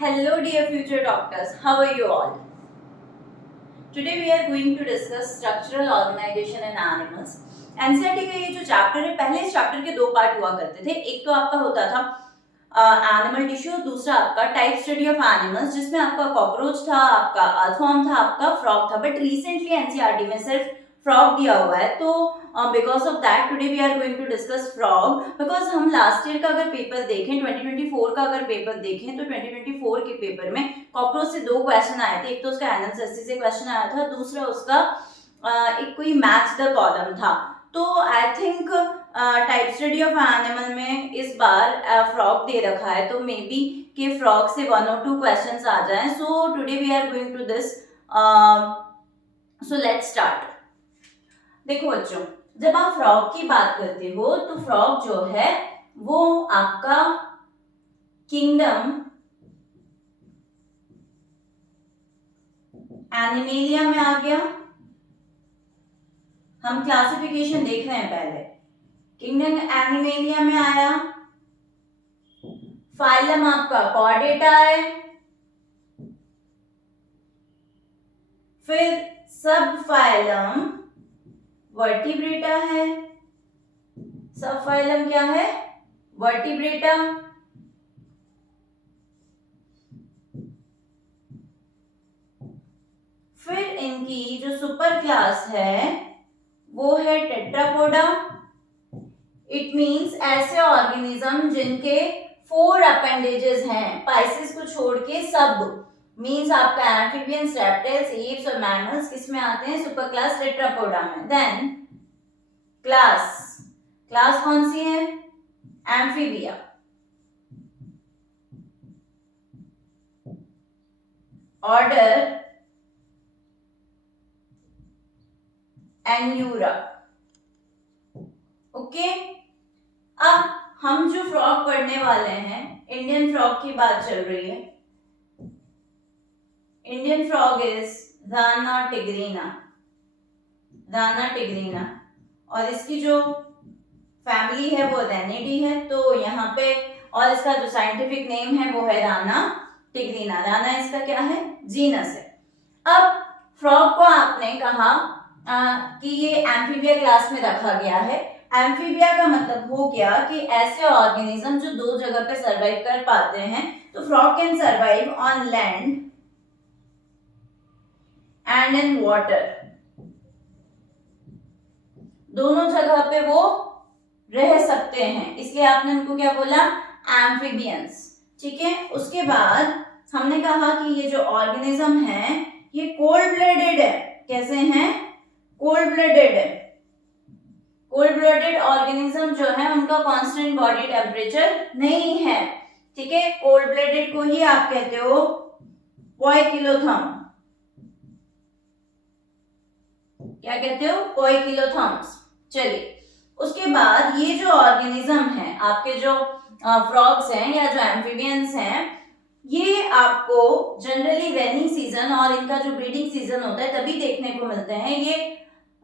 Hello dear future doctors, how are you all? Today we are going to discuss structural organization in animals. NCERT का ये जो chapter है, पहले इस chapter के दो पार्ट हुआ करते थे। एक तो आपका होता था एनिमल टिश्यू, दूसरा आपका टाइप स्टडी ऑफ एनिमल्स, जिसमें आपका कॉकरोच था, आपका अर्थवर्म था, आपका फ्रॉग था। बट रिसेंटली एनसीईआरटी में सिर्फ फ्रॉग दिया हुआ है, तो because of that today we are going to discuss frog. Because हम लास्ट ईयर का अगर पेपर देखें, 2024 का अगर पेपर देखें, तो 2024 के पेपर में कॉकरोच से दो क्वेश्चन आए थे। एक तो उसका एनालिसिस से क्वेश्चन आया था, दूसरा उसका एक कोई मैच द कॉलम था। तो I think type study of animal में इस बार फ्रॉग दे रखा है, तो मे बी कि फ्रॉग से 1 और 2 क्वेश्चंस आ जाएं। So today we are going to this, so let's start. देखो बच्चों, जब आप फ्रॉग की बात करते हो तो फ्रॉग जो है वो आपका किंगडम एनिमेलिया में आ गया। हम क्लासिफिकेशन देख रहे हैं, पहले किंगडम एनिमेलिया में आया। फाइलम आपका कॉर्डेटा है, फिर सब फाइलम वर्टिब्रेटा है। सब फाइलम क्या है? वर्टिब्रेटा। फिर इनकी जो सुपर क्लास है वो है टेट्रापोडा। इट मींस ऐसे ऑर्गेनिज्म जिनके 4 अपेंडेजेस हैं, पाइसेस को छोड़ के सब। मींस आपका एम्फीबियंस, रेप्टाइल्स, एप्स और मैमल्स किस में आते हैं? सुपर क्लास टेट्रापोडा में। देन क्लास कौन सी है? एम्फीबिया। Order Anura. ओके, अब हम जो फ्रॉग पढ़ने वाले हैं, इंडियन फ्रॉग की बात चल रही है। Indian frog is Rana tigrina. Rana tigrina, और इसकी जो फैमिली है वो रेनिडी है। तो यहाँ पे, और इसका जो साइंटिफिक नेम है वो है राना टिग्रीना। राना इसका क्या है? जीनस है। अब फ्रॉग को आपने कहा कि ये एम्फीबिया क्लास में रखा गया है। एम्फीबिया का मतलब हो गया कि ऐसे ऑर्गेनिज्म जो दो जगह पे सर्वाइव कर पाते हैं। तो frog can survive on land and in water. दोनों जगह पे वो रह सकते हैं, इसलिए आपने उनको क्या बोला? एम्फीबियंस। ठीक है, उसके बाद हमने कहा कि ये जो ऑर्गेनिज्म है ये कोल्ड ब्लडेड है। कैसे हैं? कोल्ड ब्लडेड है। कोल्ड ब्लडेड ऑर्गेनिज्म जो है उनका कांस्टेंट बॉडी टेम्परेचर नहीं है। ठीक है, कोल्ड ब्लडेड को ही आप कहते हो पोइकिलोथर्म। क्या कहते हो? पोइकिलोथर्म्स। चलिए, उसके बाद ये जो ऑर्गेनिज्म है, आपके जो फ्रॉग्स हैं या जो एम्फीबियंस हैं, ये आपको जनरली रेनी सीजन और इनका जो ब्रीडिंग सीजन होता है तभी देखने को मिलते हैं। ये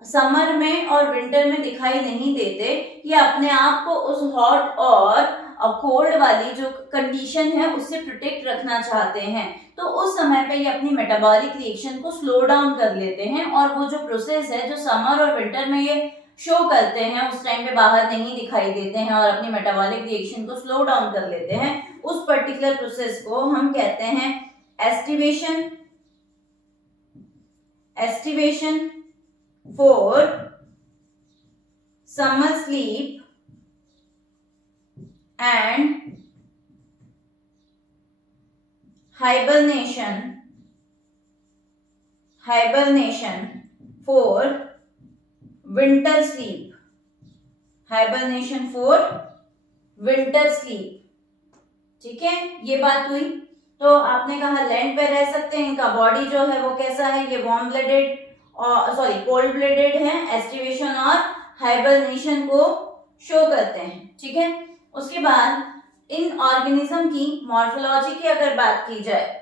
समर में और विंटर में दिखाई नहीं देते। ये अपने आप को उस हॉट और कोल्ड वाली जो कंडीशन है उससे प्रोटेक्ट रखना चाहते हैं। तो उस समय पे ये अपनी मेटाबॉलिक रिएक्शन को स्लो डाउन कर लेते हैं, और वो जो प्रोसेस है जो समर और विंटर में ये शो करते हैं उस टाइम पे बाहर नहीं दिखाई देते हैं और अपनी मेटाबॉलिक रिएक्शन को स्लो डाउन कर लेते हैं। उस पर्टिकुलर प्रोसेस को हम कहते हैं aestivation. Aestivation for summer sleep and hibernation. Hibernation for winter sleep. Hibernation for winter sleep. ठीक है, ये बात हुई। तो आपने कहा लैंड पे रह सकते हैं, इनका बॉडी जो है वो कैसा है? ये वार्म ब्लडेड और कोल्ड ब्लडेड है। एस्टिवेशन और हाइबरनेशन को शो करते हैं। ठीक है, उसके बाद इन ऑर्गेनिज्म की मॉर्फोलॉजी की अगर बात की जाए,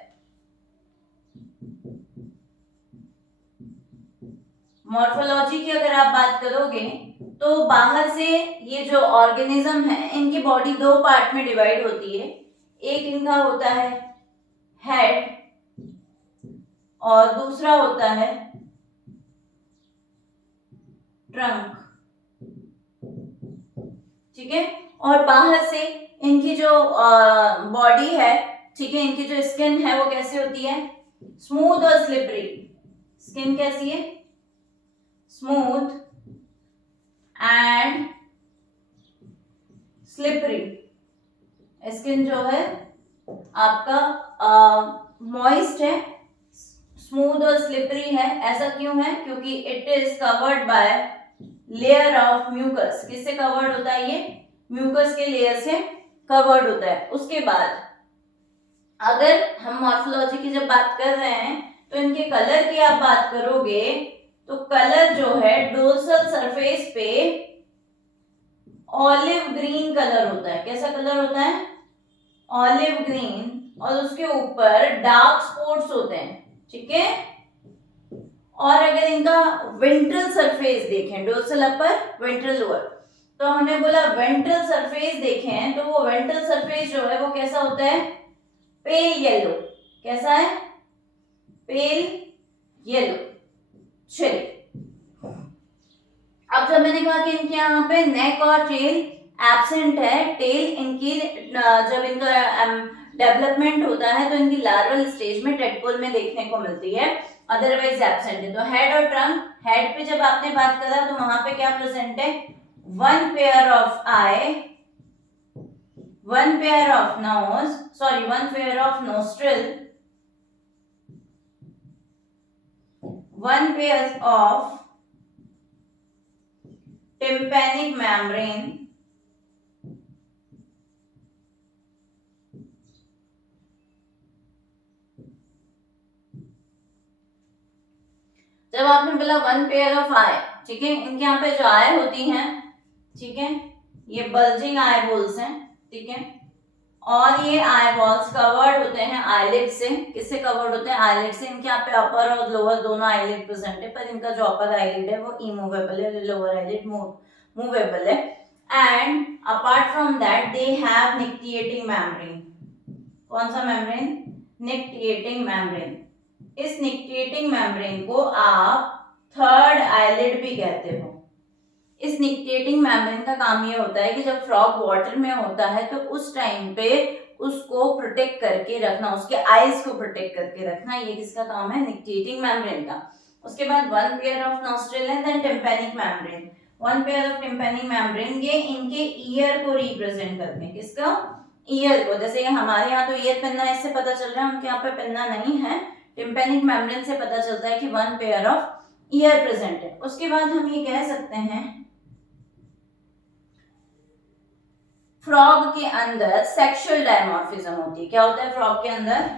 मॉर्फोलॉजी की अगर आप बात करोगे तो बाहर से ये जो ऑर्गेनिज्म है इनकी बॉडी 2 पार्ट में डिवाइड होती है। एक इनका होता है हेड और दूसरा होता है ट्रंक, ठीक है। और बाहर से इनकी जो बॉडी है, ठीक है, इनकी जो स्किन है वो कैसी होती है, स्मूथ और स्लिपरी। स्किन कैसी है, स्मूथ एंड स्लिपरी। स्किन जो है आपका मॉइस्ट है, स्मूथ और स्लिपरी है। ऐसा क्यों है, क्योंकि it is covered by layer of mucus. किससे कवर्ड होता है, ये म्यूकस के लेयर से कवर्ड होता है। उसके बाद अगर हम मॉर्फोलॉजी की जब बात कर रहे हैं तो इनके कलर की आप बात करोगे तो कलर जो है डोर्सल सरफेस पे ऑलिव ग्रीन कलर होता है। कैसा कलर होता है, ऑलिव ग्रीन, और उसके ऊपर डार्क स्पॉट्स होते हैं, ठीक है। और अगर इनका वेंट्रल सरफेस देखें, डोर्सल अपर वेंट्रल लोअर, तो हमने बोला वेंट्रल सरफेस देखें तो वो वेंट्रल सरफेस जो है वो कैसा होता है, पेल येलो। कैसा है, पेल येलो। चलिए, अब जब मैंने कहा कि इनके यहाँ पे नेक और टेल एब्सेंट है, टेल इनकी जब इनका डेवलपमेंट होता है तो इनकी लार्वल स्टेज में टेडपोल में देखने को मिलती है, अदरवाइज एब्सेंट है। तो हेड और ट्रंक, हेड पे जब आपने बात करा तो वहां पे क्या प्रेजेंट है, one pair of I, one pair of nose, sorry one pair of nostril, one pair of tympanic membrane, जब आपने बोला वन पेयर ऑफ आई, ठीक है, इनके यहाँ पे जो आई होती हैं, ठीक है, ये बल्जिंग आई बॉल्स हैं, ठीक है, और ये आई बॉल्स कवर्ड होते हैं आईलिड से। किससे कवर्ड होते हैं, आईलिड से। इनके यहाँ पे अपर और लोअर दोनों आईलिड प्रेजेंट है, पर इनका जो अपर आईलिड है वो इमूवेबल है, लोअर आईलिड मूवेबल है। And apart from that they have nictitating membrane. कौन सा मेम्ब्रेन, निक्टिएटिंग मेम्ब्रेन। इस निक्टिएटिंग मेम्ब्रेन को आप थर्ड आईलिड भी कहते हो। इस निक्टिएटिंग मेम्ब्रेन का काम ये होता है कि जब फ्रॉग वाटर में होता है तो उस टाइम पे उसको प्रोटेक्ट करके रखना, उसके आईज को प्रोटेक्ट करके रखना, ये किसका काम है, निक्टिएटिंग मेम्ब्रेन का। उसके बाद one pair of nostril and then tympanic membrane. One pair of tympanic membrane, ये इनके ईयर को रिप्रेजेंट करते हैं। किसका, ईयर को। जैसे हमारे यहाँ तो ईयर पिन्ना, इससे पता चल रहा है, उनके यहाँ पे पिन्ना नहीं है। टिम्पैनिक मेम्ब्रेन से पता चलता है कि one pair of year present है। उसके बाद हम ये कह सकते हैं फ्रॉग के अंदर सेक्सुअल डायमॉर्फिज्म होती है। क्या होता है फ्रॉग के अंदर,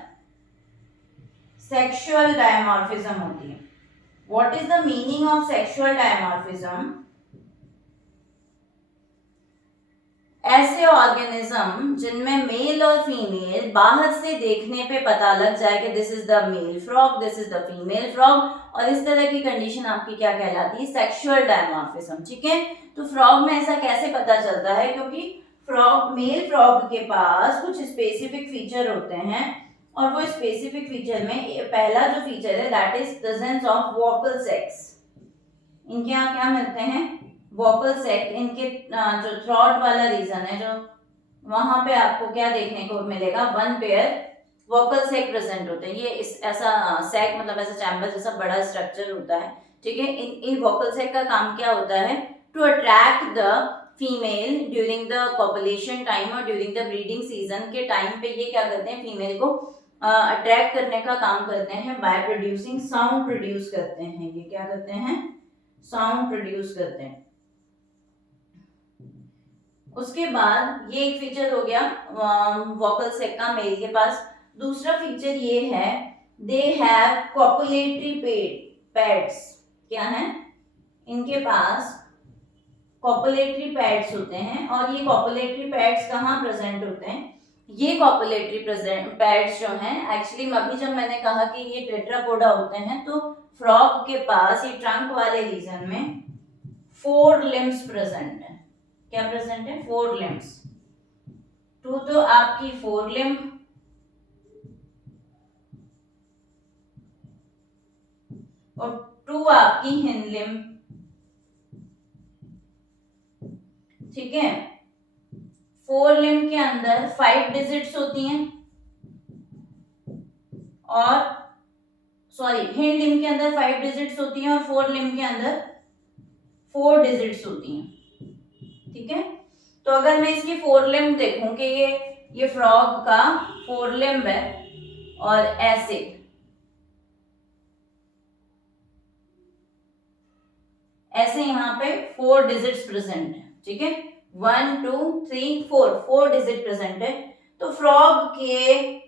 सेक्सुअल डायमॉर्फिज्म होती है। What is the meaning of sexual dimorphism, ऐसे ऑर्गेनिज्म जिनमें मेल और फीमेल बाहर से देखने पे पता लग जाए कि this is the male frog, this is the female frog, और इस तरह की कंडीशन आपकी क्या कहलाती है, सेक्सुअल डायमॉर्फिज्म, ठीक है। तो फ्रॉग में ऐसा कैसे पता चलता है, क्योंकि फ्रॉग, मेल फ्रॉग के पास कुछ स्पेसिफिक फीचर होते हैं, और वो स्पेसिफिक फीचर में पहला जो फीचर है that is presence of vocal sex. इनके यहाँ क्या मिलते हैं, वोकल सेक। इनके जो थ्रॉट वाला रीजन है, जो वहां पे आपको क्या देखने को मिलेगा, वन पेयर वोकल सेक प्रेजेंट होते हैं। ये इस ऐसा सेक मतलब ऐसा चैम्बर जैसा बड़ा स्ट्रक्चर होता है, ठीक है। इन वोकल सेक का काम क्या होता है, to attract the female during the population time और ड्यूरिंग द ब्रीडिंग सीजन के टाइम पे ये क्या करते हैं, फीमेल को अट्रैक्ट करने का काम करते हैं बाय प्रोड्यूसिंग साउंड, प्रोड्यूस करते हैं। ये क्या करते हैं, साउंड प्रोड्यूस करते हैं। उसके बाद ये एक फीचर हो गया वोकल सेक का मेल के पास। दूसरा फीचर ये है, दे हैव कॉपुलेटरी पैड्स। क्या है, इनके पास कॉपुलेटरी पैड्स होते हैं, और ये कॉपुलेटरी पैड्स कहाँ प्रेजेंट होते हैं, ये कॉपुलेटरी पैड्स जो हैं, एक्चुअली अभी जब मैंने कहा कि ये टेट्रापोडा होते हैं, तो फ्रॉग के पास ये ट्रंक वाले रीजन में 4 लिम्स प्रेजेंट है। क्या प्रेजेंट है, 4 लिम्स। 2 तो आपकी 4 लिम्ब, और 2 आपकी हिंड लिम्ब, ठीक है। 4 लिम्ब के अंदर 5 डिजिट्स होती हैं और सॉरी हिंड लिम्ब के अंदर 5 डिजिट्स होती हैं और 4 लिम्ब के अंदर 4 डिजिट्स होती हैं, ठीक है। तो अगर मैं इसकी 4 लिम्ब देखूं कि ये फ्रॉग का 4 लिम्ब है और ऐसे यहाँ पे 4 डिजिट्स प्रेजेंट है, ठीक है। 1 2 3 4 डिजिट प्रेजेंट है। तो फ्रॉग के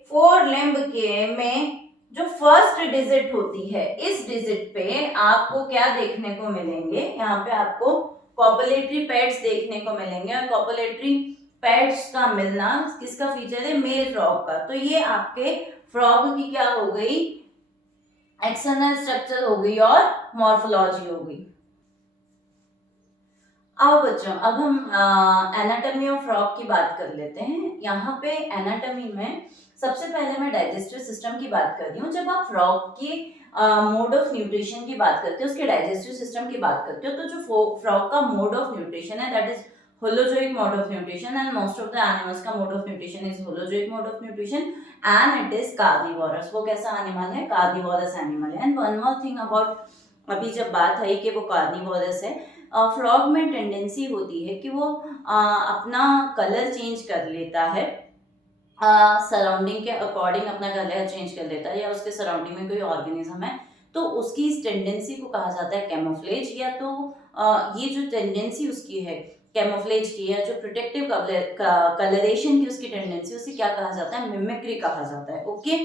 4 लिम्ब के में जो फर्स्ट डिजिट होती है, इस डिजिट पे आपको क्या देखने को मिलेंगे, यहाँ पे आपको कॉपुलेटरी पैड्स देखने को मिलेंगे और कॉपुलेटरी पैड्स का मिलना किसका फीचर है, मेल फ्रॉग का। तो ये आपके फ्रॉग की क्या हो गई, एक्सटर्नल स्ट्रक्चर हो गई और मॉर्फोलॉजी हो गई। आओ बच्चों, अब हम एनाटॉमी ऑफ फ्रॉग की बात कर लेते हैं। यहाँ पे एनाटॉमी में सबसे पहले मैं डाइजेस्टिव सिस्टम की बात कर रही हूँ। जब आप फ्रॉग की मोड ऑफ न्यूट्रिशन की बात करते हो, उसके डाइजेस्टिव सिस्टम की बात करते हो, तो जो फ्रॉग का मोड ऑफ न्यूट्रिशन है that is holozoic mode of nutrition and most of the animals का mode of nutrition is holozoic mode of nutrition and it is carnivorous. वो कैसा एनिमल है, कार्निवोरस एनिमल है। And one more thing about, अभी जब बात आई कि वो कार्निवोरस है, फ्रॉग में टेंडेंसी होती है कि वो अपना कलर चेंज कर लेता है, सराउंडिंग के अकॉर्डिंग अपना कलर चेंज कर लेता है, या उसके सराउंडिंग में कोई ऑर्गेनिज्म है तो उसकी इस टेंडेंसी को कहा जाता है कैमोफ्लेज। या तो ये जो टेंडेंसी उसकी है कैमोफ्लेज की, या जो प्रोटेक्टिव कलरेशन की उसकी टेंडेंसी, उसे क्या कहा जाता है, मिमिक्री कहा जाता है। ओके,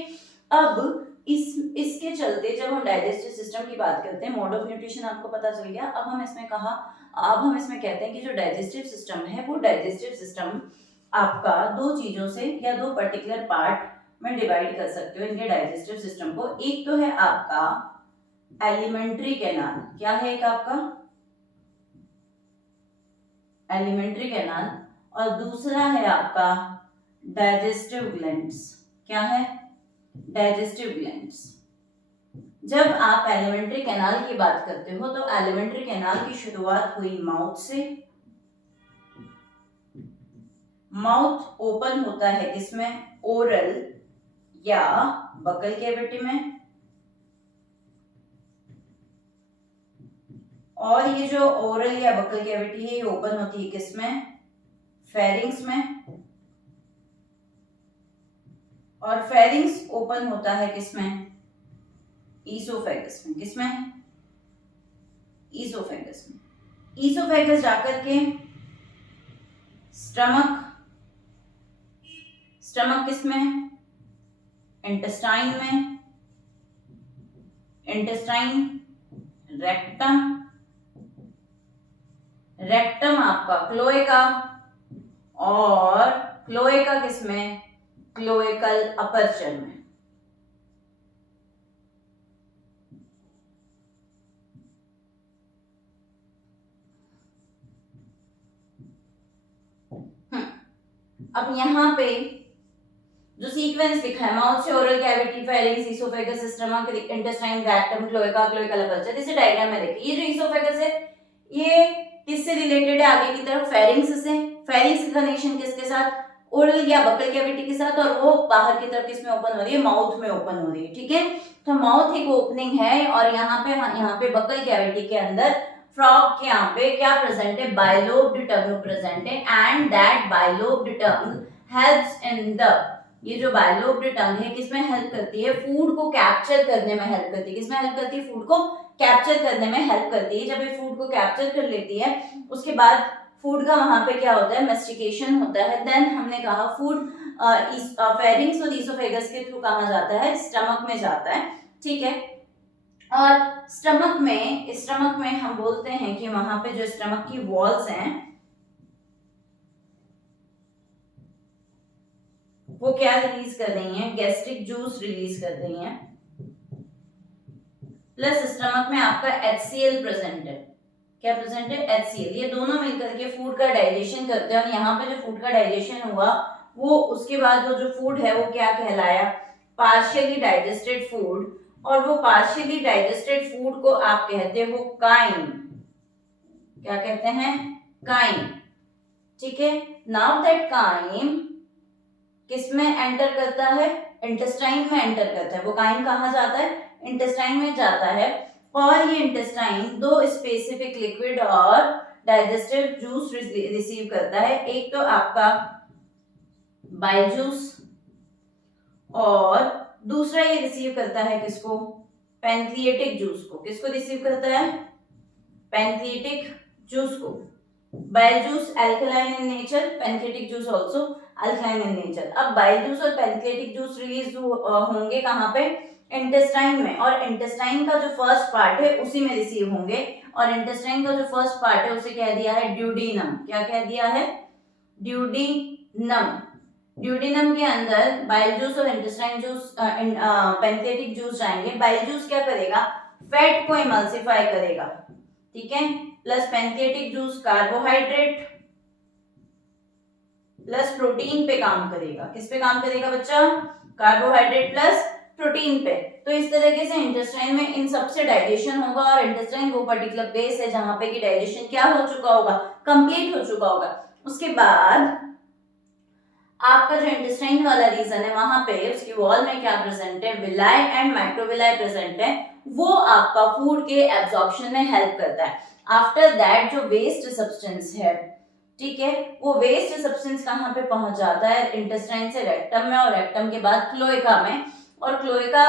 अब इसके चलते जब हम डाइजेस्टिव सिस्टम की बात करते हैं, मोड ऑफ न्यूट्रिशन आपको पता चल गया। अब हम इसमें कहते हैं कि जो डाइजेस्टिव सिस्टम है, वो डाइजेस्टिव सिस्टम आपका दो चीजों से या दो पर्टिकुलर पार्ट में डिवाइड कर सकते हो इनके डाइजेस्टिव सिस्टम को। एक तो है आपका एलिमेंट्री कैनाल, क्या है एक आपका एलिमेंट्री कैनाल, और दूसरा है आपका डाइजेस्टिव ग्लैंड्स। क्या है, डाइजेस्टिव ग्लैंड्स। जब आप एलिमेंट्री कैनाल की बात करते हो तो एलिमेंट्री कैनाल की शुरुआत हुई माउथ से। माउथ ओपन होता है किसमें, ओरल या बकल कैविटी में, और ये जो ओरल या बकल कैविटी है ये ओपन होती है किसमें, फेरिंग्स में, और फेरिंग्स ओपन होता है किसमें, ईसोफेगस में। किसमें, ईसोफेगस में। ईसोफेगस जाकर के स्टमक किसमें, इंटेस्टाइन में, इंटेस्टाइन रेक्टम आपका क्लोएका, और क्लोएका किसमें, क्लोएकल अपर्चर में। अब यहाँ पे जो सीक्वेंस दिखा है, माउथ से oral cavity, pharynx, oesophagus, stomach, intestine, rectum, cloaca, cloacal aperture. इसे डायग्राम में देखिए, ये जो ईसोफेगस है ये किससे रिलेटेड है, आगे की तरफ फेरिंग्स से। फेरिंग्स का कनेक्शन किसके साथ, ओरल या बकल कैविटी के साथ, और वो बाहर की तरफ किसमें ओपन हो रही है, माउथ में ओपन हो रही है। ठीक है, तो माउथ एक ओपनिंग है, और यहाँ पे बकल कैविटी के अंदर फ्रॉग के यहाँ पे क्या प्रेजेंट है, बाइलोब्ड टंग प्रेजेंट है, and that bilobed tongue helps in the, ये जो बाइलोब्ड टंग है किसमें हेल्प करती है, फूड को कैप्चर करने में हेल्प करती है। किसमें हेल्प करती है, फूड को कैप्चर करने में हेल्प करती है। जब ये फूड को कैप्चर कर लेती है उसके बाद फूड का वहां पे क्या होता है, मेस्टिकेशन होता है। देन हमने कहा फूड फेरिंग्स और ईसोफेगस के थ्रू कहाँ जाता है, स्टमक में जाता है। ठीक है, और स्टमक में हम बोलते हैं कि वहां पे जो स्टमक की वॉल्स हैं वो क्या रिलीज कर रही हैं, गैस्ट्रिक जूस रिलीज कर रही हैं, प्लस स्टमक में आपका HCl प्रेजेंट है। क्या प्रेजेंट है, HCl। ये दोनों मिलकर के फूड का डाइजेशन करते हैं, और यहाँ पे जो फूड का डाइजेशन हुआ वो उसके बाद वो जो फूड है वो क्या कहलाया, पार्शियली डाइजेस्टेड फूड, और वो पार्शियली डाइजेस्टेड फूड को आप कहते हो काइम। क्या कहते हैं? काइम। ठीक है। नाउ दैट काइम किसमें एंटर करता है? इंटेस्टाइन में एंटर करता है। वो काइम कहाँ जाता है? इंटेस्टाइन में जाता है। और ये इंटेस्टाइन दो स्पेसिफिक लिक्विड और डाइजेस्टिव जूस रिसीव करता है। एक तो आपका बाइल जूस और दूसरा ये रिसीव करता है किसको? पैंक्रिएटिक जूस को। किसको रिसीव करता है? पैंक्रिएटिक जूस को। Bile juice alkaline in nature, pancreatic juice also alkaline in nature. अब बाइल जूस और पैंक्रिएटिक जूस रिलीज होंगे कहाँ पे? इंटेस्टाइन में। और इंटेस्टाइन का जो फर्स्ट पार्ट है उसी में रिसीव होंगे। और इंटेस्टाइन का जो फर्स्ट पार्ट है उसे कह दिया है ड्यूडीनम। क्या कह दिया है? ड्यूडीनम। ड्यूडीनम के अंदर बाइल जूस और इंटेस्टाइन जूस पैंक्रिएटिक जूस जाएंगे। बाइल जूस क्या करेगा? फैट को इमल्सिफाई करेगा। ठीक है। Plus pancreatic juice carbohydrate plus protein पे काम करेगा। किस पे काम करेगा बच्चा? कार्बोहाइड्रेट प्लस प्रोटीन पे। तो इस तरीके से इंटेस्टाइन में इन सबसे डाइजेशन होगा। और इंटेस्टाइन वो पर्टिकुलर प्लेस है जहां पे कि डाइजेशन क्या हो चुका होगा? कंप्लीट हो चुका होगा। उसके बाद आपका जो इंटेस्टाइन वाला रीजन है वहां पे उसकी वॉल में क्या प्रेजेंट है? विलाई एंड माइक्रोविलाई प्रेजेंट है। वो आपका फूड के एब्जॉर्प्शन में हेल्प करता है। आफ्टर दैट जो वेस्ट सब्सटेंस है, ठीक है, वो वेस्ट सब्सटेंस कहाँ पे पहुंच जाता है? इंटेस्टाइन से रेक्टम में, और रेक्टम के बाद क्लोएका में, और क्लोएका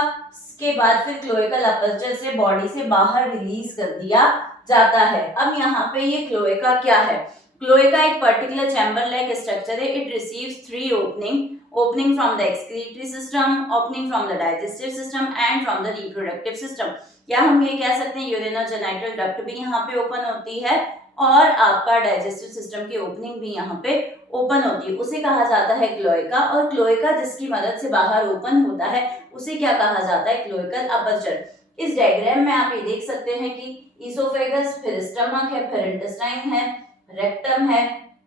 के बाद फिर क्लोएकल अपर्चर से बॉडी से बाहर रिलीज कर दिया जाता है। अब यहाँ पे ये क्लोएका क्या है? क्लोएका एक पर्टिकुलर चैम्बर लाइक स्ट्रक्चर है। It receives three opening from the excretory system, opening from the digestive system and from the reproductive system. या हम ये कह सकते हैं यूरिनोजेनिटल डक्ट भी यहाँ पे ओपन होती है और आपका डाइजेस्टिव सिस्टम की ओपनिंग भी यहाँ पे ओपन होती है। उसे कहा जाता है क्लोएका। और क्लोएका जिसकी मदद से बाहर ओपन होता है उसे क्या कहा जाता है? Cloacal aperture. इस डायग्राम में आप ये देख सकते हैं कि ईसोफेगस, फिर स्टमक है, फिर इंटेस्टाइन है, रेक्टम है,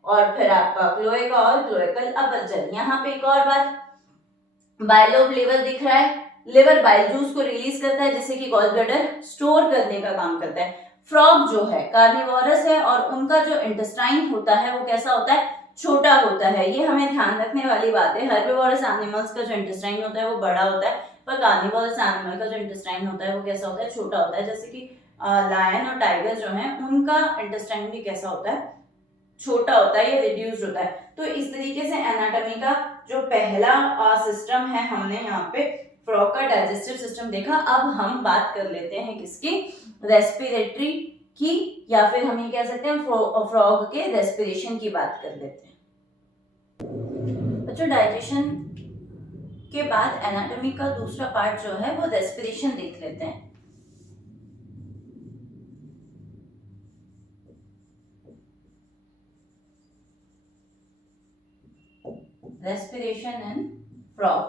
और फिर आपका क्लोएका और क्लोएकल अपर्चर। यहाँ पे एक और बात, बाइलोब लिवर दिख रहा है। लिवर बाइल जूस को रिलीज करता है जिससे कि गॉल ब्लैडर स्टोर करने का काम करता है। फ्रॉग जो है कार्निवोरस है और उनका जो इंटेस्टाइन होता है वो कैसा होता है? छोटा होता है। ये हमें ध्यान रखने वाली बात है। हर्बिवोरस एनिमल्स का जो इंटेस्टाइन होता है वो बड़ा होता है, पर कार्निवोरस एनिमल का जो इंटेस्टाइन होता है वो कैसा होता है? छोटा होता है। जैसे कि लायन और टाइगर जो है उनका इंटेस्टाइन भी कैसा होता है? छोटा होता है या रिड्यूस्ड होता है। तो इस तरीके से एनाटॉमी का जो पहला सिस्टम है हमने यहाँ पे फ्रॉग का डाइजेस्टिव सिस्टम देखा। अब हम बात कर लेते हैं किसकी? रेस्पिरेटरी की, या फिर हम ये कह सकते हैं फ्रॉग के रेस्पिरेशन की बात कर लेते हैं। बच्चों डाइजेशन के बाद एनाटॉमी का दूसरा पार्ट जो है वो रेस्पिरेशन देख लेते हैं। Respiration in frog.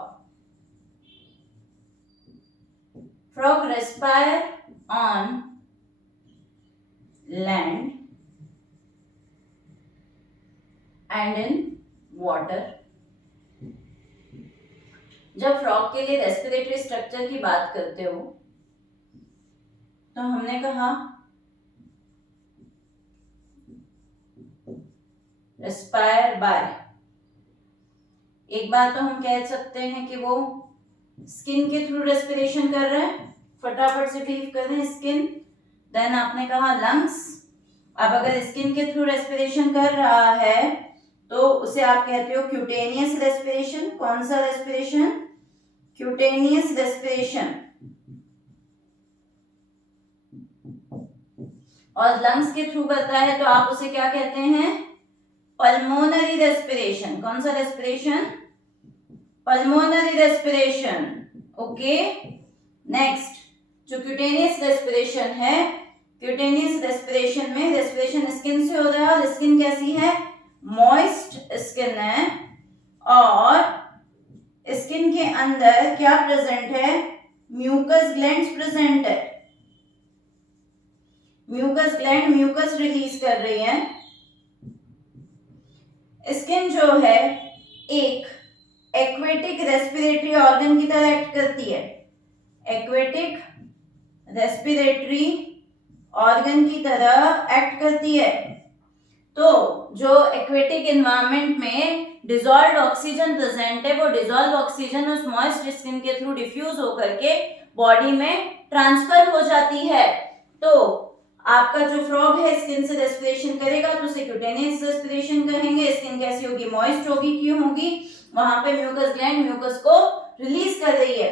Frog respire on land and in water. जब फ्रॉग के लिए रेस्पिरेटरी स्ट्रक्चर की बात करते हो तो हमने कहा रेस्पायर बाय, एक बात तो हम कह सकते हैं कि वो स्किन के थ्रू रेस्पिरेशन कर रहे हैं। फटाफट से क्लिक कर दें स्किन। देन आपने कहा लंग्स। अब अगर स्किन के थ्रू रेस्पिरेशन कर रहा है तो उसे आप कहते हो क्यूटेनियस रेस्पिरेशन। कौन सा रेस्पिरेशन? Cutaneous respiration. और लंग्स के थ्रू करता है तो आप उसे क्या कहते हैं? Pulmonary respiration. कौन सा respiration? Pulmonary respiration. Okay. Next जो क्यूटेनियस रेस्पिरेशन है, क्यूटेनियस रेस्पिरेशन में रेस्पिरेशन स्किन से हो रहा है और स्किन कैसी है? मॉइस्ट स्किन है। और स्किन के अंदर क्या प्रेजेंट है? म्यूकस ग्लैंड्स प्रेजेंट है। म्यूकस ग्लैंड म्यूकस रिलीज कर रही है। स्किन जो है एक एक्वेटिक रेस्पिरेटरी ऑर्गन की तरह एक्ट करती है। एक्वेटिक रेस्पिरेटरी ऑर्गन की तरह एक्ट करती है। तो जो एक्वेटिक एनवायरनमेंट में डिसॉल्व्ड ऑक्सीजन प्रेजेंट है, वो डिसॉल्व ऑक्सीजन उस मॉइस्ट स्किन के थ्रू डिफ्यूज होकर के बॉडी में ट्रांसफर हो जाती है। तो आपका जो फ्रॉग है स्किन से रेस्पिरेशन करेगा तो उसे क्यूटेनियस रेस्पिरेशन कहेंगे। स्किन कैसी होगी? मॉइस्ट होगी। क्यों होगी? वहां पे म्यूकस ग्लैंड म्यूकस को रिलीज कर रही है।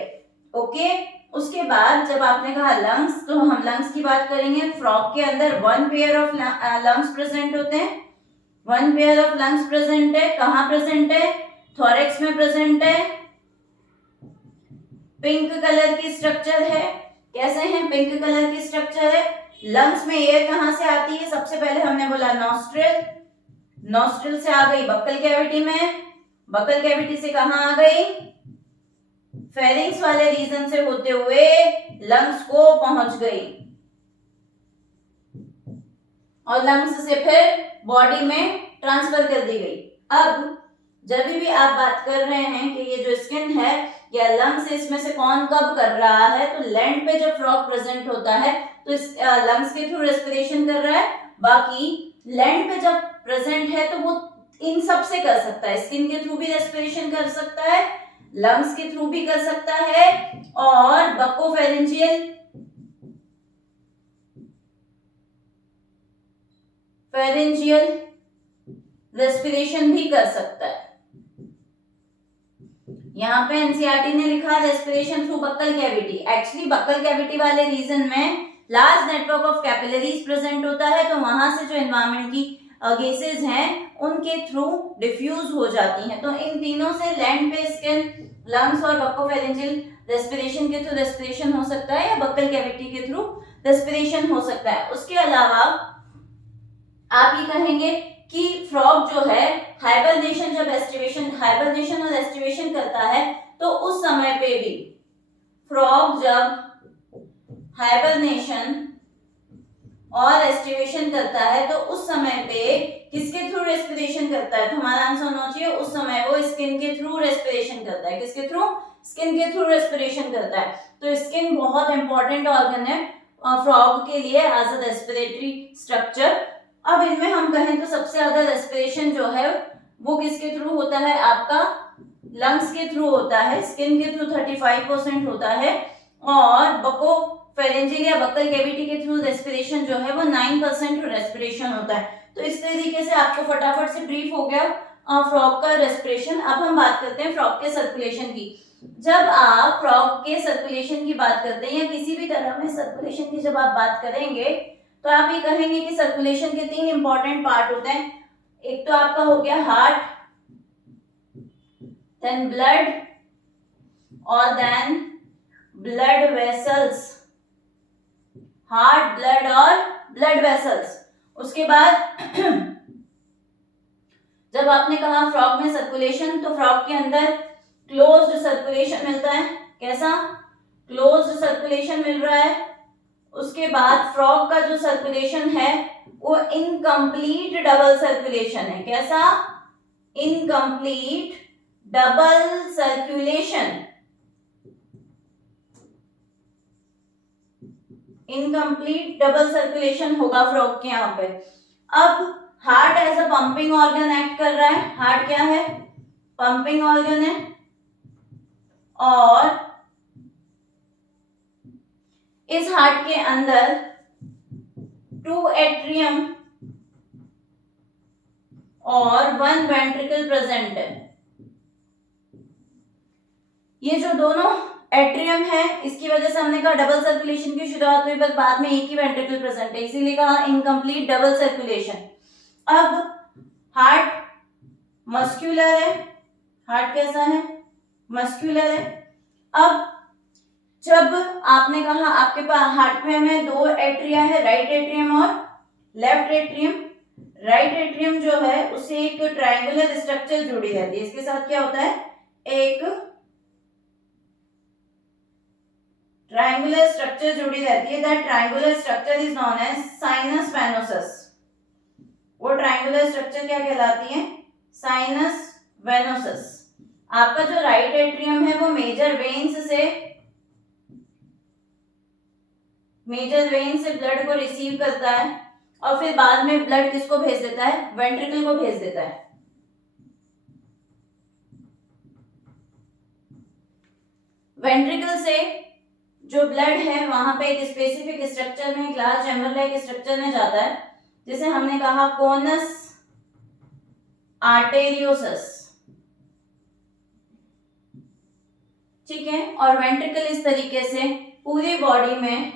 ओके, उसके बाद जब आपने कहा लंग्स, तो हम लंग्स की बात करेंगे। फ्रॉग के अंदर 1 पेयर ऑफ लंग्स प्रेजेंट होते हैं। 1 पेयर ऑफ लंग्स प्रेजेंट है। कहाँ प्रेजेंट है? थोरैक्स में प्रेजेंट है। पिंक कलर की स्ट्रक्चर है। कैसे है? पिंक कलर की स्ट्रक्चर है। लंग्स में एयर कहां से आती है? सबसे पहले हमने बोला नॉस्ट्रिल, नॉस्ट्रिल से आ गई बक्कल कैविटी में, बक्कल कैविटी से कहां आ गई? फेरिंग्स वाले रीजन से होते हुए लंग्स को पहुंच गई और लंग्स से फिर बॉडी में ट्रांसफर कर दी गई। अब जब भी आप बात कर रहे हैं कि ये जो स्किन है या लंग्स है, इसमें से कौन कब कर रहा है, तो लैंड पे जब फ्रॉग प्रेजेंट होता है तो इस लंग्स के थ्रू रेस्पिरेशन कर रहा है। बाकी लैंड पे जब प्रेजेंट है तो वो इन सब से कर सकता है। स्किन के थ्रू भी रेस्पिरेशन कर सकता है, लंग्स के थ्रू भी कर सकता है और बकोफेरेंजियल रेस्पिरेशन भी कर सकता है। यहाँ पे एनसीईआरटी ने लिखा respiration through buccal cavity. Actually buccal cavity वाले रीजन में large network of capillaries present होता है, तो वहां से जो एनवायरमेंट की गैसेस हैं उनके थ्रू डिफ्यूज हो जाती हैं। तो इन तीनों से लैंड पे स्किन, लंग्स और बकोफेरेंजियल रेस्पिरेशन के थ्रू रेस्पिरेशन हो सकता है या बक्कल कैविटी के थ्रू रेस्पिरेशन हो सकता है। उसके अलावा आप ये कहेंगे कि फ्रॉग जो है हाइबरनेशन, जब हाइबरनेशन और एस्टिवेशन करता है तो उस समय पे भी फ्रॉग जब हाइबरनेशन और एस्टिवेशन करता है तो उस समय पे किसके थ्रू रेस्पिरेशन करता है? तो हमारा आंसर होना चाहिए उस समय वो स्किन के थ्रू रेस्पिरेशन करता है। किसके थ्रू? स्किन के थ्रू रेस्पिरेशन करता है। तो स्किन बहुत इंपॉर्टेंट ऑर्गन है फ्रॉग के लिए एज अ रेस्पिरेटरी स्ट्रक्चर। अब इनमें हम कहें तो सबसे ज्यादा रेस्पिरेशन जो है वो किसके थ्रू होता है? आपका लंग्स के थ्रू होता है। स्किन के थ्रू 35% होता है और बकोफेरेंजियल या बक्कल कैविटी के थ्रू रेस्पिरेशन जो है वो 9% रेस्पिरेशन होता है। तो इस तरीके से आपको फटाफट से ब्रीफ हो गया फ्रॉग का रेस्पिरेशन। अब हम बात करते हैं फ्रॉग के सर्कुलेशन की। जब आप फ्रॉग के सर्कुलेशन की बात करते हैं या किसी भी तरह में सर्कुलेशन की जब आप बात करेंगे तो आप ये कहेंगे कि सर्कुलेशन के 3 इंपॉर्टेंट पार्ट होते हैं। एक तो आपका हो गया हार्ट, देन ब्लड और then blood vessels. Heart, blood और ब्लड वेसल्स। उसके बाद जब आपने कहा फ्रॉग में सर्कुलेशन, तो फ्रॉग के अंदर क्लोज्ड सर्कुलेशन मिलता है। कैसा? क्लोज्ड सर्कुलेशन मिल रहा है। उसके बाद फ्रॉग का जो सर्कुलेशन है वो इनकम्प्लीट डबल सर्कुलेशन है। कैसा? Incomplete double circulation. Incomplete double circulation होगा फ्रॉग के यहाँ पे। अब heart as a pumping organ act कर रहा है। हार्ट क्या है? पंपिंग ऑर्गन है और इस हार्ट के अंदर 2 एट्रियम और 1 वेंट्रिकल प्रेजेंट है। ये जो दोनों एट्रियम है इसकी वजह से हमने कहा डबल सर्कुलेशन की शुरुआत हुई, बस बाद में एक ही वेंट्रिकल प्रेजेंट है, इसीलिए कहा इनकम्प्लीट डबल सर्कुलेशन। अब हार्ट मस्क्यूलर है। हार्ट कैसा है? मस्क्यूलर है। अब जब आपने कहा आपके पास हार्ट में 2 एट्रिया है, राइट एट्रियम और लेफ्ट एट्रियम। राइट एट्रियम जो है उससे एक ट्रायंगुलर स्ट्रक्चर जुड़ी रहती है। इसके साथ क्या होता है? एक ट्रायंगुलर स्ट्रक्चर जुड़ी रहती है। That triangular structure is known as sinus venosus. वो ट्रायंगुलर स्ट्रक्चर क्या कहलाती है? Sinus venosus. आपका जो राइट एट्रियम है वो मेजर वेन्स से मेजर वेन से ब्लड को रिसीव करता है और फिर बाद में ब्लड किसको भेज देता है, वेंट्रिकल को भेज देता है। वेंट्रिकल से जो ब्लड है वहां पे एक स्पेसिफिक स्ट्रक्चर में, ग्लास चैम्बर लाइक स्ट्रक्चर में जाता है, जिसे हमने कहा कोनस आर्टेरियोसस, ठीक है। और वेंट्रिकल इस तरीके से पूरी बॉडी में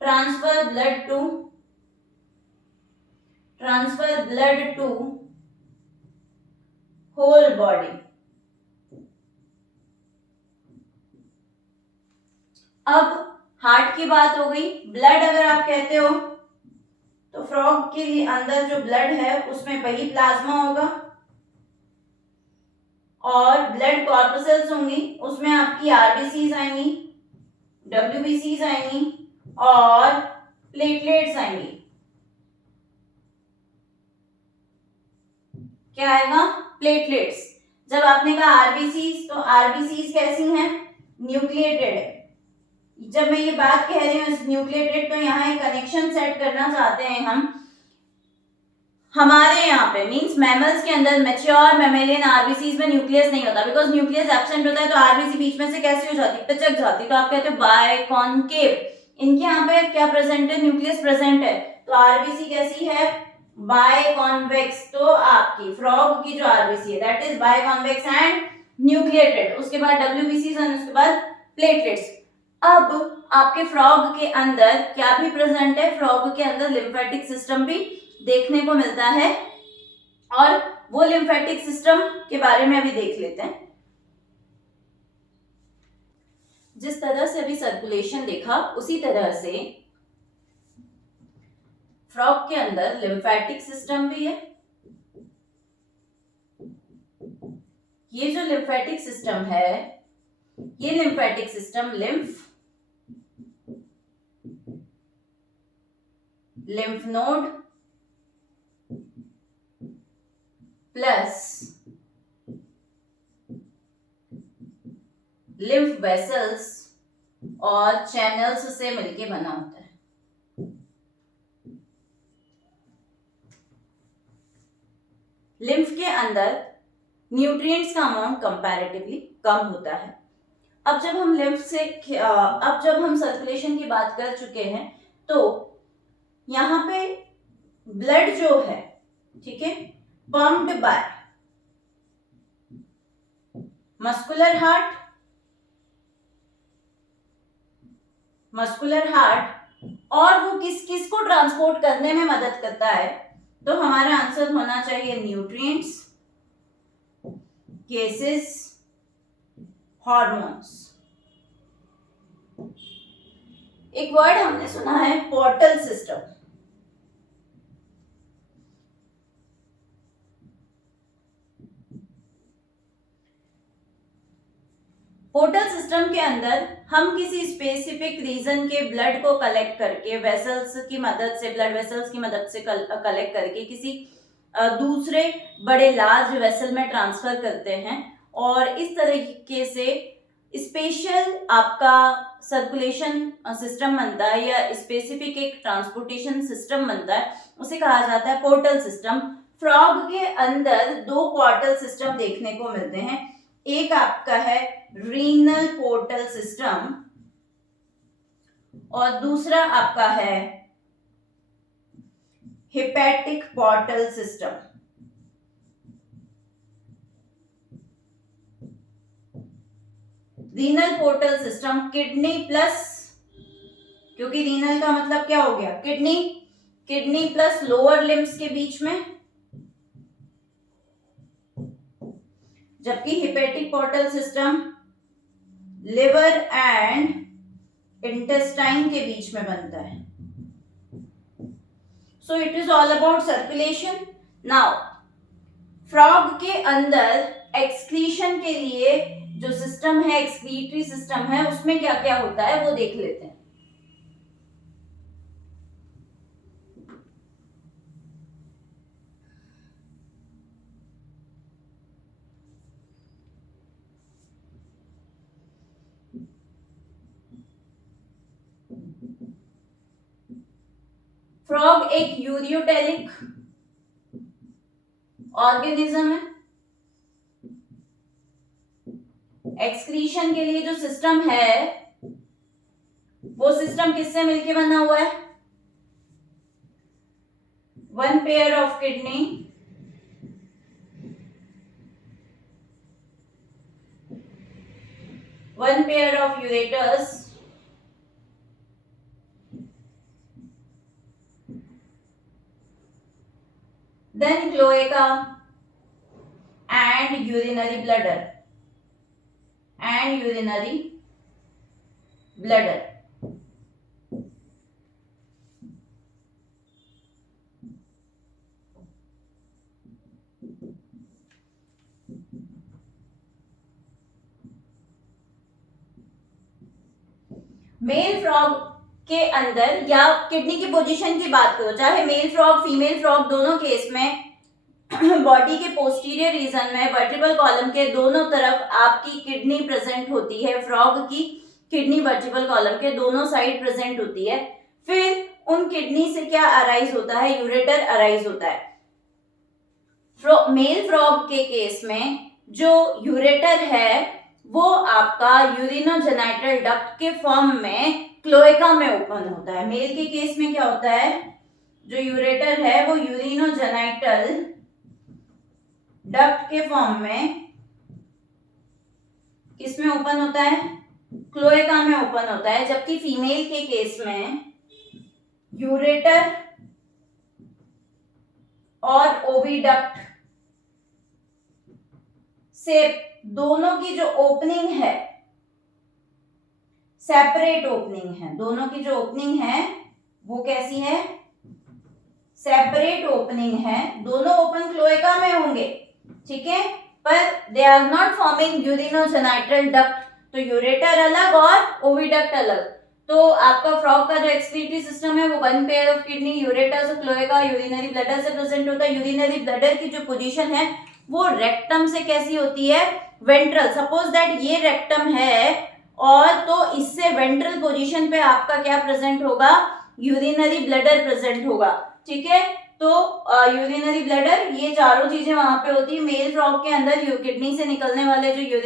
transfer blood to whole body. अब हार्ट की बात हो गई। ब्लड अगर आप कहते हो तो फ्रॉग के लिए अंदर जो ब्लड है उसमें वही प्लाज्मा होगा और ब्लड कॉर्पसेल्स होंगी, उसमें आपकी आरबीसीज आएंगी, डब्ल्यूबीसीज आएंगी और प्लेटलेट्स आएंगी। क्या आएगा, प्लेटलेट्स। जब आपने कहा आरबीसीज, तो आरबीसीज कैसी हैं, न्यूक्लिएटेड है। जब मैं ये बात कह रही हूँ न्यूक्लिएटेड, तो यहाँ एक कनेक्शन सेट करना चाहते हैं हम। हमारे यहाँ पे मींस मैमल्स के अंदर मैच्योर मैमेलियन आरबीसीज में न्यूक्लियस नहीं होता, बिकॉज न्यूक्लियस एब्सेंट होता है, तो आरबीसी बीच में से कैसे हो जाती है, पिचक जाती है। तो आप कहते हो बायकॉन्केव। इनके यहाँ पे क्या प्रेजेंट है, न्यूक्लियस प्रेजेंट है, तो आरबीसी कैसी है, बायकॉन्वेक्स। तो आपकी फ्रॉग की जो आरबीसी है दैट इज बायकॉन्वेक्स एंड न्यूक्लिएटेड। उसके बाद डब्ल्यूबीसीज और उसके बाद प्लेटलेट्स। अब आपके फ्रॉग के अंदर क्या भी प्रेजेंट है, फ्रॉग के अंदर लिम्फेटिक सिस्टम भी देखने को मिलता है, और वो लिम्फेटिक सिस्टम के बारे में अभी देख लेते हैं। जिस तरह से अभी सर्कुलेशन देखा उसी तरह से फ्रॉग के अंदर लिम्फेटिक सिस्टम भी है। ये जो लिम्फेटिक सिस्टम है, ये lymphatic system lymph node plus lymph vessels और चैनल्स से मिलके बना होता है। लिम्फ के अंदर न्यूट्रिएंट्स का अमाउंट कंपैरेटिवली कम होता है। अब जब हम सर्कुलेशन की बात कर चुके हैं, तो यहाँ पे ब्लड जो है, ठीक है, पंप्ड बाय मस्कुलर हार्ट, और वो किस को ट्रांसपोर्ट करने में मदद करता है, तो हमारा आंसर होना चाहिए न्यूट्रिएंट्स, केसेस, हॉर्मोन्स। एक वर्ड हमने सुना है पोर्टल सिस्टम। पोर्टल सिस्टम के अंदर हम किसी स्पेसिफिक रीजन के ब्लड को कलेक्ट करके वेसल्स की मदद से, ब्लड वेसल्स की मदद से कलेक्ट करके किसी दूसरे बड़े लार्ज वेसल में ट्रांसफर करते हैं, और इस तरीके से स्पेशल आपका सर्कुलेशन सिस्टम बनता है या स्पेसिफिक एक ट्रांसपोर्टेशन सिस्टम बनता है, उसे कहा जाता है पोर्टल सिस्टम। फ्रॉग के अंदर दो पोर्टल सिस्टम देखने को मिलते हैं। एक आपका है रीनल पोर्टल सिस्टम और दूसरा आपका है hepatic portal system. Renal portal system kidney plus, क्योंकि रीनल का मतलब क्या हो गया, किडनी प्लस लोअर लिम्स के बीच में, जबकि hepatic portal system liver and intestine के बीच में बनता है। So it is all about circulation. Now frog के अंदर एक्सक्रीशन के लिए जो सिस्टम है, एक्सक्रीटरी सिस्टम है, उसमें क्या क्या होता है वो देख लेते हैं। फ्रॉग एक यूरियोटेलिक ऑर्गेनिज्म है। एक्सक्रीशन के लिए जो सिस्टम है वो सिस्टम किससे मिलके बना हुआ है? One pair of kidney, one pair of ureters, then cloaca and urinary bladder and urinary bladder. Male frog के अंदर या किडनी की पोजीशन की बात करो, चाहे मेल फ्रॉग फीमेल फ्रॉग, दोनों केस में बॉडी के पोस्टीरियर रीजन में वर्टिब्रल कॉलम के दोनों तरफ आपकी किडनी प्रेजेंट होती है। फ्रॉग की किडनी वर्टिब्रल कॉलम के दोनों साइड प्रेजेंट होती है। फिर उन किडनी से क्या अराइज होता है? यूरेटर अराइज होता है। मेल फ्रॉग के केस में जो यूरेटर है वो आपका यूरिनोजेनाइटल डक्ट के फॉर्म में क्लोएका में ओपन होता है। मेल के केस में क्या होता है? जो यूरेटर है वो यूरिनोजेनाइटल डक्ट के फॉर्म में किसमें ओपन होता है? क्लोएका में ओपन होता है। जबकि फीमेल के केस में यूरेटर और ओविडक्ट से दोनों की जो ओपनिंग है सेपरेट ओपनिंग है। दोनों की जो ओपनिंग है वो कैसी है? सेपरेट ओपनिंग है। दोनों ओपन क्लोएका में होंगे, ठीक है, पर they are not forming urinogenital duct. तो यूरेटर अलग और ओविडक्ट अलग। तो आपका फ्रॉग का जो एक्सक्रीटरी सिस्टम है वो one pair of kidney, ureter, cloaca, urinary bladder से प्रेजेंट होता है। यूरिनरी ब्लैडर की जो पोजीशन है वो रेक्टम से कैसी होती है? वेंट्रल। सपोज दैट ये रेक्टम है और तो इससे वेंट्रल पोजीशन पे आपका क्या प्रेजेंट होगा? यूरिनरी ब्लैडर प्रेजेंट होगा, ठीक है। तो यूरिनरी ब्लैडर, ये चारों चीजें वहां पे होती है। मेल फ्रॉग के अंदर किडनी से निकलने वाले जो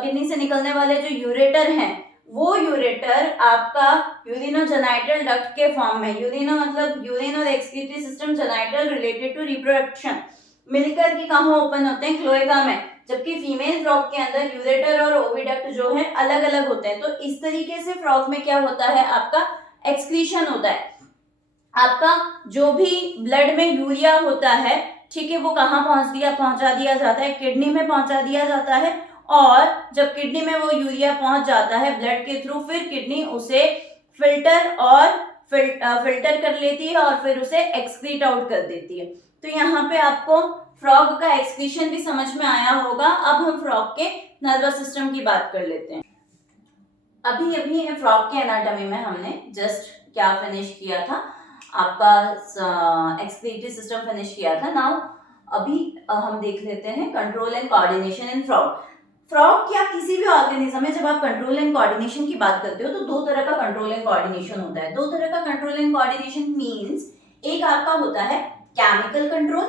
किडनी से निकलने वाले जो यूरेटर हैं वो यूरेटर आपका यूरिनोजेनाइटल डक्ट के फॉर्म में, यूरिनो मतलब यूरिन और excretory system, genital related to reproduction, मिलकर के कहाँ ओपन होते हैं? क्लोएका में। जबकि फीमेल फ्रॉग के अंदर यूरेटर और ओविडक्ट जो है अलग अलग होते हैं। तो इस तरीके से फ्रॉग में क्या होता है? आपका एक्सक्रीशन होता है। आपका जो भी ब्लड में यूरिया होता है, ठीक है, वो कहाँ पहुंचा दिया जाता है? किडनी में पहुंचा दिया जाता है। और जब किडनी में वो यूरिया पहुंच जाता है ब्लड के थ्रू, फिर किडनी उसे फिल्टर कर लेती है और फिर उसे एक्सक्रीट आउट कर देती है। तो यहाँ पे आपको फ्रॉग का एक्सक्रीशन भी समझ में आया होगा। अब हम फ्रॉग के नर्वस सिस्टम की बात कर लेते हैं। अभी फ्रॉग के एनाटॉमी में हमने जस्ट क्या फिनिश किया था? आपका एक्सक्रीटरी सिस्टम फिनिश किया था। नाउ अभी हम देख लेते हैं control and coordination in frog. Frog क्या किसी भी ऑर्गेनिज्म में जब आप कंट्रोल एंड कोऑर्डिनेशन की बात करते हो तो दो तरह का कंट्रोल एंड कोऑर्डिनेशन होता है। दो तरह का कंट्रोल एंड कोऑर्डिनेशन मींस, एक आपका होता है chemical control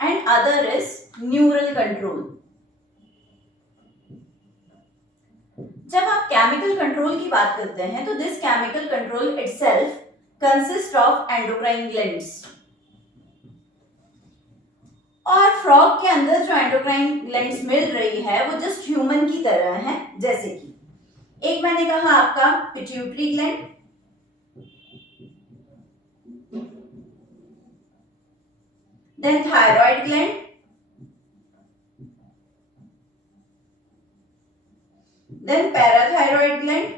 and other is neural control. जब आप केमिकल कंट्रोल की बात करते हैं तो this chemical control itself consist of endocrine glands. और फ्रॉग के अंदर जो एंडोक्राइन ग्लैंड्स मिल रही है वो जस्ट ह्यूमन की तरह है। जैसे कि एक मैंने कहा आपका pituitary gland, then thyroid gland, then parathyroid gland,